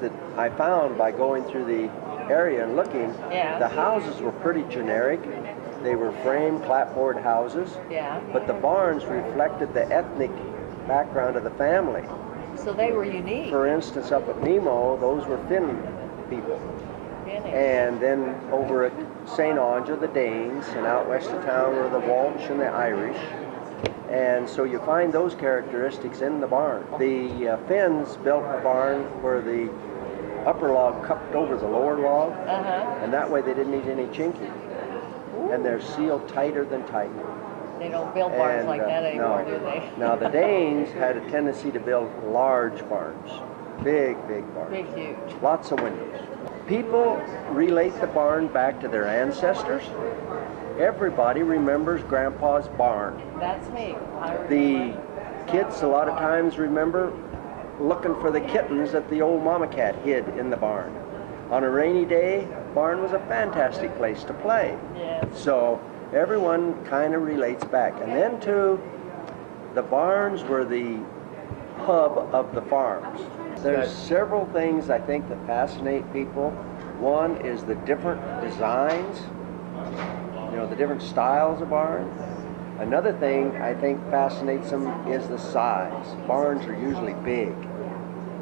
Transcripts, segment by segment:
That I found by going through the area and looking, Yeah. the houses were pretty generic. They were frame clapboard houses, Yeah. but the barns reflected the ethnic background of the family. So they were unique. For instance, up at Nemo, those were Finn people. Finnish. And then over at St. Anja, the Danes, and out west of town were the Welsh and the Irish. And so you find those characteristics in the barn. The Finns built a barn where the upper log cupped over the lower log, and that way they didn't need any chinking. Ooh. And they're sealed tighter than tight. They don't build barns like that anymore, no. do they? Now the Danes had a tendency to build large barns, big barns. Big, huge. Lots of windows. People relate the barn back to their ancestors. Everybody remembers Grandpa's barn. That's me. The kids a lot of times remember looking for the kittens that the old mama cat hid in the barn. On a rainy day, barn was a fantastic place to play. Yes. So everyone kind of relates back. And then too, the barns were the hub of the farms. There's several things I think that fascinate people. One is the different designs, the different styles of barns. Another thing I think fascinates them is the size. Barns are usually big,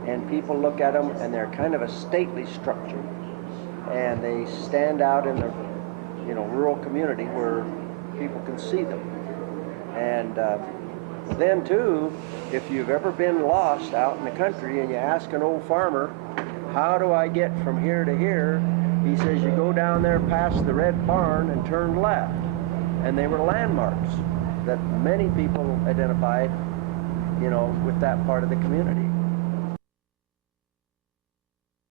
and people look at them and they're kind of a stately structure, and they stand out in the rural community where people can see them. And then too, if you've ever been lost out in the country and you ask an old farmer, how do I get from here to here? He says you go down there past the red barn and turn left. And they were landmarks that many people identified, with that part of the community.